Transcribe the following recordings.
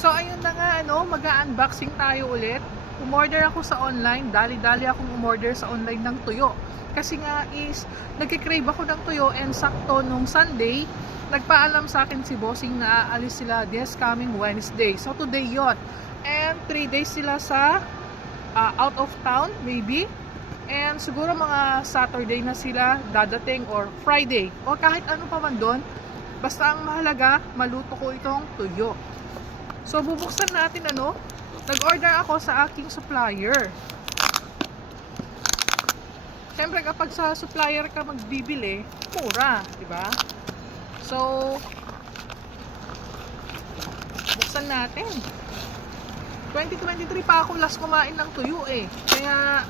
So ayun na nga, mag-unboxing tayo ulit. Umorder ako sa online, dali-dali akong umorder sa online ng tuyo. Kasi nga is, nagkikrave ako ng tuyo and sakto nung Sunday, nagpaalam sa akin si Bossing na aalis sila this coming Wednesday. So today yon. And 3 days sila sa out of town maybe. And siguro mga Saturday na sila dadating or Friday. O kahit ano pa man doon, basta ang mahalaga, maluto ko itong tuyo. So bubuksan natin nag-order ako sa aking supplier. Siyempre kapag sa supplier ka magbibili, mura, di ba? So buksan natin. 2023 pa ako last kumain ng tuyo eh. Kaya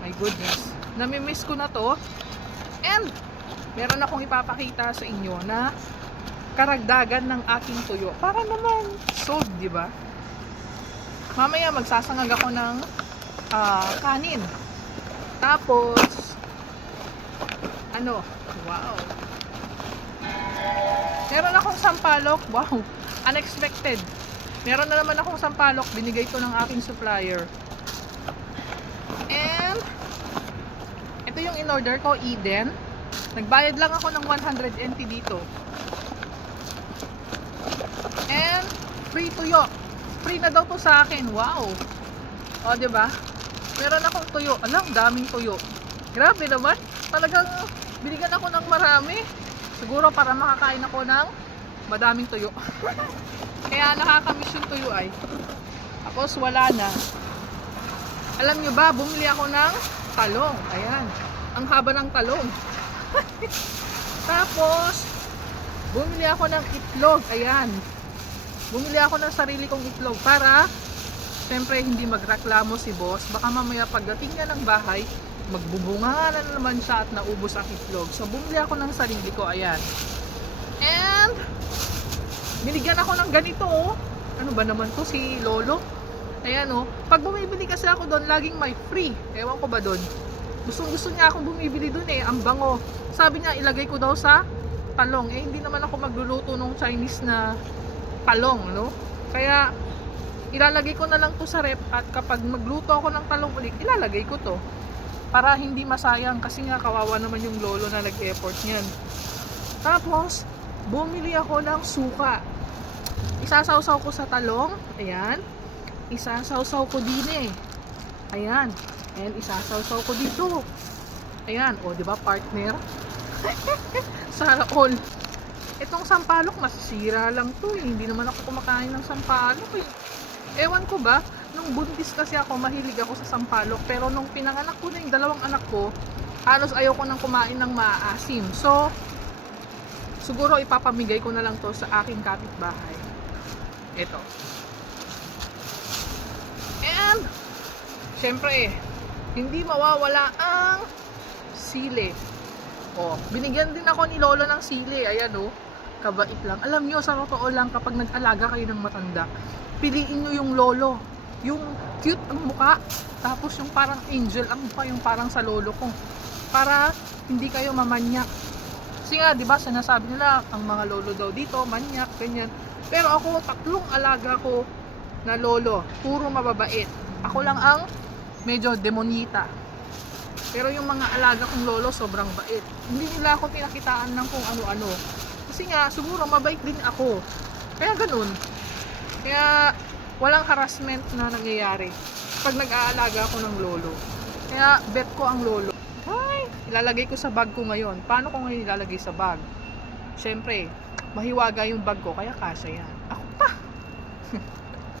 my goodness, nami-miss ko na to. And meron akong ipapakita sa inyo na karagdagan ng aking tuyo. Para naman sold, di ba? Mamaya magsasangag ako ng kanin. Tapos wow. Meron akong sampalok. Wow, unexpected. Meron na naman akong sampalok, binigay ko ng aking supplier. And ito yung in-order ko, Eden. Nagbayad lang ako ng 100 NT dito. And free tuyo. Free na daw to sa akin. Wow. O, diba? Meron akong tuyo. Alam, daming tuyo. Grabe naman. Talagang binigyan ako ng marami. Siguro para makakain ako ng madaming tuyo. Kaya nakakamiss yung tuyo ay. Tapos wala na. Alam nyo ba, bumili ako ng talong. Ayan. Ang haba ng talong. Tapos bumili ako ng itlog. Ayan. Bumili ako ng sarili kong itlog para siyempre hindi magreklamo si boss. Baka mamaya pagdating niya ng bahay, magbubunga na naman siya at naubos ang itlog. So bumili ako ng sarili ko. Ayan. And binigyan ako ng ganito oh. Ano ba naman to, si Lolo? Ayan oh. Pag bumibili kasi ako doon, laging may free. Ewan ko ba doon? Gusto niya akong bumibili doon eh. Ang bango. Sabi niya ilagay ko daw sa talong. Eh hindi naman ako magluluto ng Chinese na talong, no? Kaya ilalagay ko na lang to sa rep at kapag magluto ako ng talong ulit, ilalagay ko to. Para hindi masayang kasi nga kawawa naman yung lolo na nag-effort niyan. Tapos bumili ako ng suka. Isasawsaw ko sa talong. Ayan. Isasawsaw ko din eh. Ayan. And isasawsaw ko dito. Ayan. O, diba partner? Sana all. Itong sampalok, masisira lang to eh. Hindi naman ako kumakain ng sampalok eh. Ewan ko ba, nung buntis kasi ako, mahilig ako sa sampalok. Pero nung pinanganak ko na yung dalawang anak ko, halos ayoko nang kumain ng maasim. So, siguro ipapamigay ko na lang to sa aking kapitbahay. Ito. And syempre hindi mawawala ang sili. Oh, binigyan din ako ni Lolo ng sili. Ayan oh, kabait lang. Alam nyo, sa totoo lang, kapag nag-alaga kayo ng matanda, piliin nyo yung lolo. Yung cute ang mukha, tapos yung parang angel ang mukha, yung parang sa lolo ko. Para hindi kayo mamanyak. Kasi nga, di ba, sinasabi nila, ang mga lolo daw dito, manyak, ganyan. Pero ako, 3 alaga ko na lolo, puro mababait. Ako lang ang medyo demonita. Pero yung mga alaga kong lolo, sobrang bait. Hindi nila ako pinakitaan ng kung ano-ano. Kasi nga, siguro mabait din ako. Kaya ganun. Kaya walang harassment na nangyayari pag nag-aalaga ako ng lolo. Kaya bet ko ang lolo. Ay, ilalagay ko sa bag ko ngayon. Paano ko ngayon ilalagay sa bag? Siyempre, mahiwaga yung bag ko, kaya kasya yan. Ako pa!